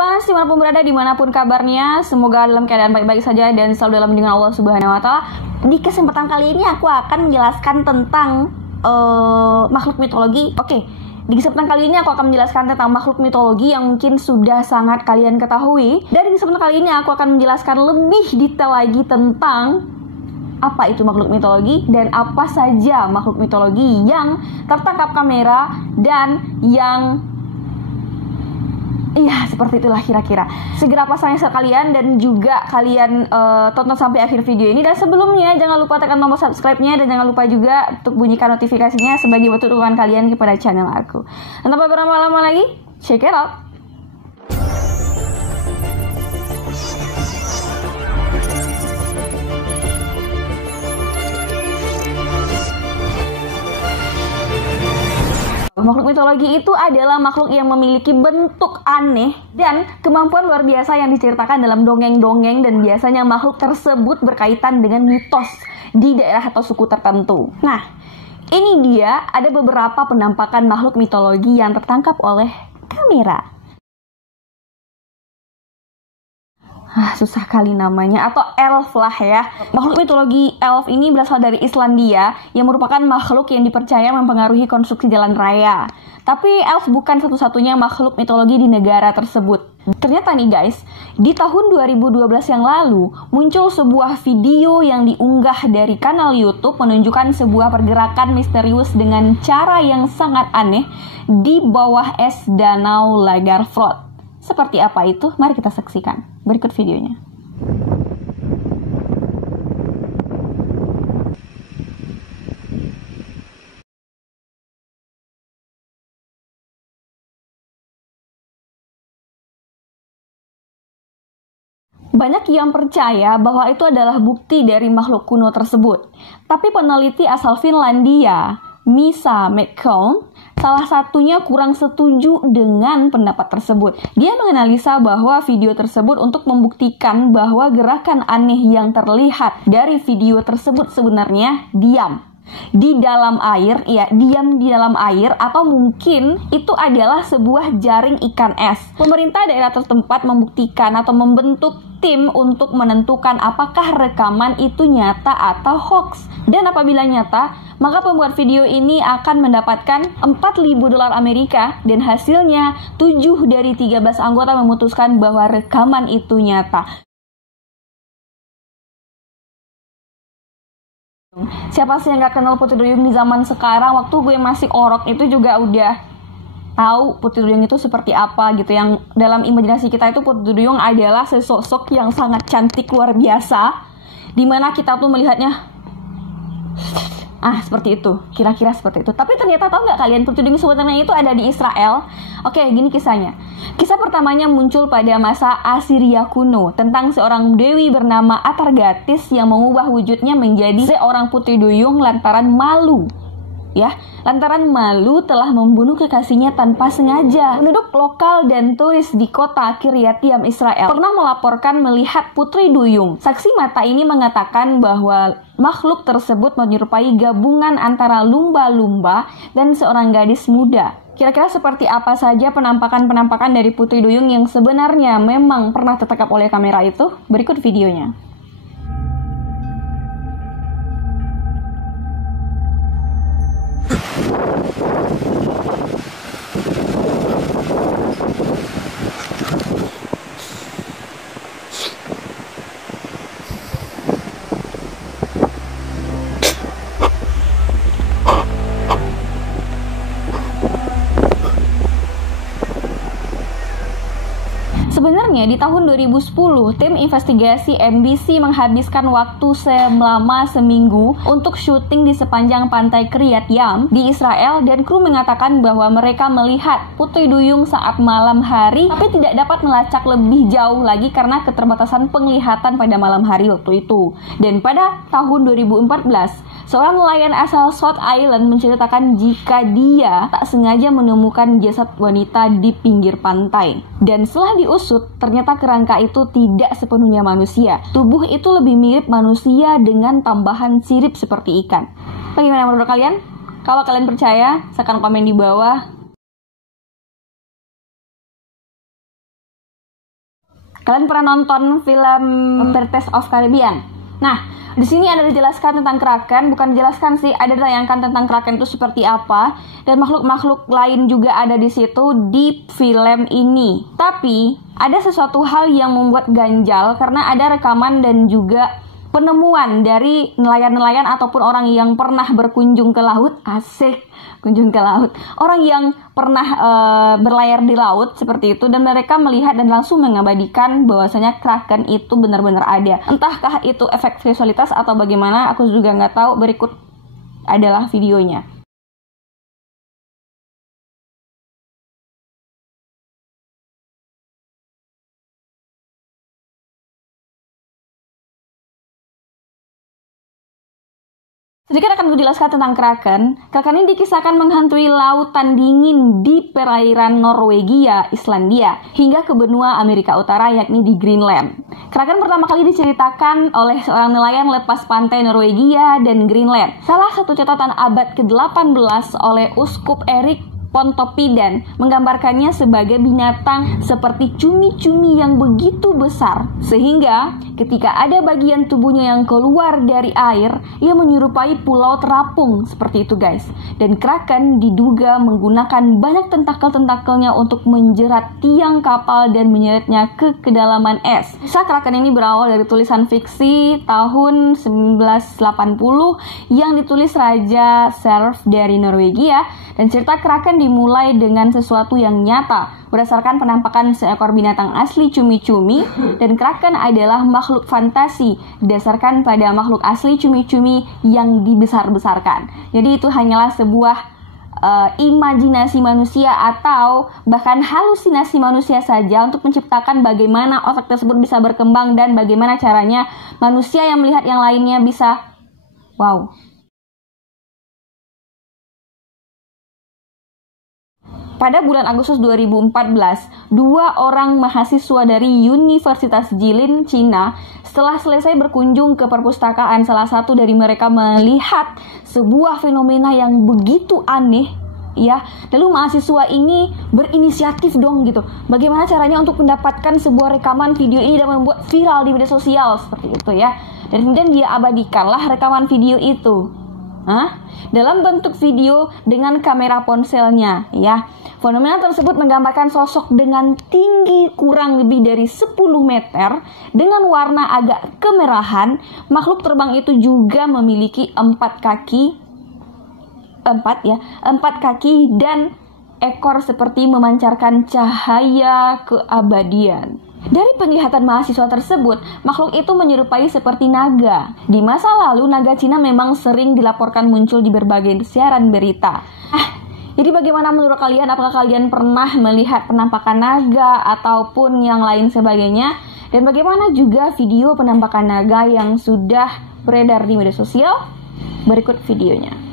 Bang, dimanapun berada, dimanapun kabarnya, semoga dalam keadaan baik-baik saja dan selalu dalam lindungan Allah Subhanahu Wa Taala. Di kesempatan kali ini aku akan menjelaskan tentang makhluk mitologi. Oke, di kesempatan kali ini aku akan menjelaskan tentang makhluk mitologi yang mungkin sudah sangat kalian ketahui. Dan di kesempatan kali ini aku akan menjelaskan lebih detail lagi tentang apa itu makhluk mitologi dan apa saja makhluk mitologi yang tertangkap kamera dan yang iya, seperti itulah kira-kira. Segera pasang sekalian dan juga kalian tonton sampai akhir video ini. Dan sebelumnya jangan lupa tekan tombol subscribe-nya dan jangan lupa juga untuk bunyikan notifikasinya sebagai bentuk dukungan kalian kepada channel aku. Dan tanpa berlama-lama lagi, check it out. Makhluk mitologi itu adalah makhluk yang memiliki bentuk aneh dan kemampuan luar biasa yang diceritakan dalam dongeng-dongeng, dan biasanya makhluk tersebut berkaitan dengan mitos di daerah atau suku tertentu. Nah, ini dia ada beberapa penampakan makhluk mitologi yang tertangkap oleh kamera. Susah kali namanya, atau elf lah ya. Makhluk mitologi elf ini berasal dari Islandia yang merupakan makhluk yang dipercaya mempengaruhi konstruksi jalan raya. Tapi elf bukan satu-satunya makhluk mitologi di negara tersebut. Ternyata nih guys, di tahun 2012 yang lalu muncul sebuah video yang diunggah dari kanal YouTube menunjukkan sebuah pergerakan misterius dengan cara yang sangat aneh di bawah es danau Lagarflot. Seperti apa itu? Mari kita saksikan. Berikut videonya. Banyak yang percaya bahwa itu adalah bukti dari makhluk kuno tersebut. Tapi peneliti asal Finlandia, Misa McCown, salah satunya kurang setuju dengan pendapat tersebut. Dia menganalisa bahwa video tersebut untuk membuktikan bahwa gerakan aneh yang terlihat dari video tersebut sebenarnya diam di dalam air, ya, diam di dalam air, atau mungkin itu adalah sebuah jaring ikan es. Pemerintah daerah setempat membuktikan atau membentuk tim untuk menentukan apakah rekaman itu nyata atau hoax. Dan apabila nyata, maka pembuat video ini akan mendapatkan $4.000 Amerika, dan hasilnya 7 dari 13 anggota memutuskan bahwa rekaman itu nyata. Siapa sih yang gak kenal Putri Duyung di zaman sekarang? Waktu gue masih orok itu juga udah tahu Putri Duyung itu seperti apa gitu. Yang dalam imajinasi kita itu Putri Duyung adalah sesosok yang sangat cantik luar biasa, dimana kita tuh melihatnya seperti itu, kira-kira seperti itu. Tapi ternyata tahu nggak kalian, Putri Duyung sebenarnya itu ada di Israel. Oke, gini kisahnya. Kisah pertamanya muncul pada masa Assyria kuno tentang seorang dewi bernama Atargatis yang mengubah wujudnya menjadi seorang Putri Duyung lantaran malu. Ya, lantaran malu telah membunuh kekasihnya tanpa sengaja. Penduduk lokal dan turis di kota Kiryat Yearim Israel pernah melaporkan melihat Putri Duyung. Saksi mata ini mengatakan bahwa makhluk tersebut menyerupai gabungan antara lumba-lumba dan seorang gadis muda. Kira-kira seperti apa saja penampakan-penampakan dari Putri Duyung yang sebenarnya memang pernah tertangkap oleh kamera itu? Berikut videonya. Sebenarnya di tahun 2010, tim investigasi NBC menghabiskan waktu selama seminggu untuk syuting di sepanjang pantai Kiryat Yearim di Israel, dan kru mengatakan bahwa mereka melihat Putri Duyung saat malam hari, tapi tidak dapat melacak lebih jauh lagi karena keterbatasan penglihatan pada malam hari waktu itu. Dan pada tahun 2014, seorang nelayan asal South Island menceritakan jika dia tak sengaja menemukan jasad wanita di pinggir pantai. Dan setelah diusut, ternyata kerangka itu tidak sepenuhnya manusia. Tubuh itu lebih mirip manusia dengan tambahan sirip seperti ikan. Bagaimana menurut kalian? Kalau kalian percaya, silahkan komen di bawah. Kalian pernah nonton film Pirates of Caribbean? Nah, di sini ada dijelaskan tentang kraken, bukan dijelaskan sih, ada ditayangkan tentang kraken itu seperti apa, dan makhluk-makhluk lain juga ada di situ di film ini. Tapi ada sesuatu hal yang membuat ganjal karena ada rekaman dan juga penemuan dari nelayan-nelayan ataupun orang yang pernah berkunjung ke laut. Asik, kunjung ke laut. Orang yang pernah berlayar di laut seperti itu, dan mereka melihat dan langsung mengabadikan bahwasanya kraken itu benar-benar ada. Entahkah itu efek visualitas atau bagaimana, aku juga nggak tahu. Berikut adalah videonya. Sedikit akan kujelaskan tentang kraken. Kraken ini dikisahkan menghantui lautan dingin di perairan Norwegia, Islandia, hingga ke benua Amerika Utara, yakni di Greenland. Kraken pertama kali diceritakan oleh seorang nelayan lepas pantai Norwegia dan Greenland. Salah satu catatan abad ke-18 oleh Uskup Erik Pontoppidan menggambarkannya sebagai binatang seperti cumi-cumi yang begitu besar, sehingga ketika ada bagian tubuhnya yang keluar dari air, ia menyerupai pulau terapung seperti itu guys. Dan kraken diduga menggunakan banyak tentakel-tentakelnya untuk menjerat tiang kapal dan menyeretnya ke kedalaman es. Kisah kraken ini berawal dari tulisan fiksi tahun 1980 yang ditulis Raja Serf dari Norwegia, dan cerita kraken dimulai dengan sesuatu yang nyata berdasarkan penampakan seekor binatang asli cumi-cumi, dan kraken adalah makhluk fantasi didasarkan pada makhluk asli cumi-cumi yang dibesar-besarkan. Jadi itu hanyalah sebuah imajinasi manusia atau bahkan halusinasi manusia saja untuk menciptakan bagaimana otak tersebut bisa berkembang dan bagaimana caranya manusia yang melihat yang lainnya bisa wow. Pada bulan Agustus 2014, 2 orang mahasiswa dari Universitas Jilin, Cina, setelah selesai berkunjung ke perpustakaan, salah satu dari mereka melihat sebuah fenomena yang begitu aneh, ya. Lalu mahasiswa ini berinisiatif dong gitu. Bagaimana caranya untuk mendapatkan sebuah rekaman video ini dan membuat viral di media sosial seperti itu ya. Dan kemudian dia abadikanlah rekaman video itu. Dalam bentuk video dengan kamera ponselnya ya. Fenomena tersebut menggambarkan sosok dengan tinggi kurang lebih dari 10 meter dengan warna agak kemerahan. Makhluk terbang itu juga memiliki 4 kaki dan ekor seperti memancarkan cahaya keabadian. Dari penglihatan mahasiswa tersebut, makhluk itu menyerupai seperti naga. Di masa lalu, naga Cina memang sering dilaporkan muncul di berbagai siaran berita. Jadi bagaimana menurut kalian? Apakah kalian pernah melihat penampakan naga ataupun yang lain sebagainya? Dan bagaimana juga video penampakan naga yang sudah beredar di media sosial? Berikut videonya.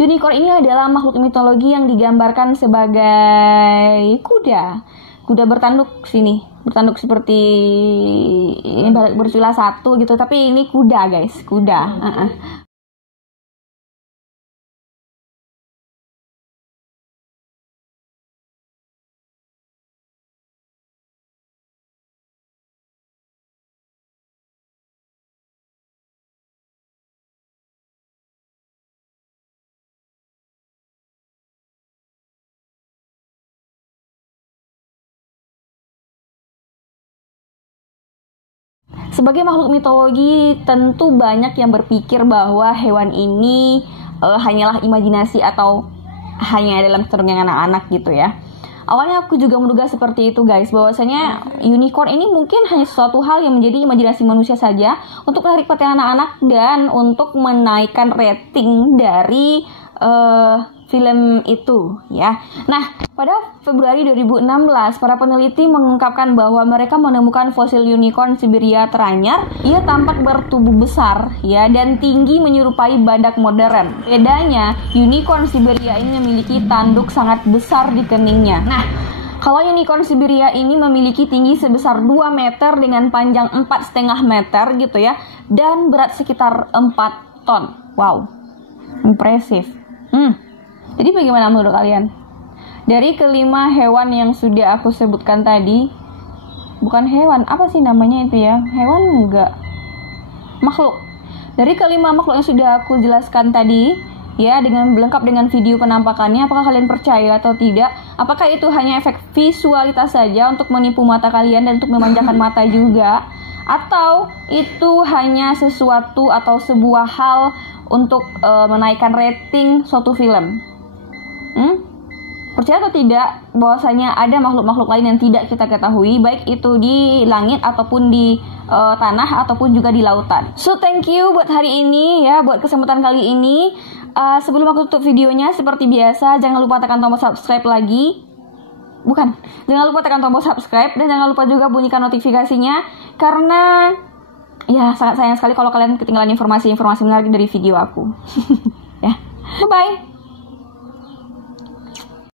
Unicorn ini adalah makhluk mitologi yang digambarkan sebagai kuda bertanduk bertanduk seperti bersila satu gitu, tapi ini kuda guys, kuda. Sebagai makhluk mitologi, tentu banyak yang berpikir bahwa hewan ini hanyalah imajinasi atau hanya dalam keturunan anak-anak gitu ya. Awalnya aku juga menduga seperti itu guys, bahwasanya unicorn ini mungkin hanya sesuatu hal yang menjadi imajinasi manusia saja untuk menarik perhatian anak-anak dan untuk menaikkan rating dari film itu ya. Nah, pada Februari 2016 para peneliti mengungkapkan bahwa mereka menemukan fosil unicorn Siberia teranyar. Ia tampak bertubuh besar ya dan tinggi menyerupai badak modern. Bedanya, unicorn Siberia ini memiliki tanduk sangat besar di keningnya. Nah, kalau unicorn Siberia ini memiliki tinggi sebesar 2 meter dengan panjang 4,5 meter gitu ya, dan berat sekitar 4 ton. Wow, impresif. Jadi bagaimana menurut kalian? Dari kelima hewan yang sudah aku sebutkan tadi, bukan hewan, apa sih namanya itu ya? Hewan enggak, makhluk. Dari kelima makhluk yang sudah aku jelaskan tadi, ya, dengan lengkap dengan video penampakannya, apakah kalian percaya atau tidak? Apakah itu hanya efek visualitas saja untuk menipu mata kalian dan untuk memanjakan mata juga? Atau itu hanya sesuatu atau sebuah hal untuk menaikkan rating suatu film? Percaya atau tidak bahwasanya ada makhluk-makhluk lain yang tidak kita ketahui, baik itu di langit ataupun di tanah ataupun juga di lautan. So thank you buat hari ini ya, buat kesempatan kali ini. Sebelum aku tutup videonya, seperti biasa jangan lupa tekan tombol subscribe lagi. Jangan lupa tekan tombol subscribe dan jangan lupa juga bunyikan notifikasinya, karena ya sangat sayang sekali kalau kalian ketinggalan informasi-informasi menarik dari video aku. Ya, bye bye.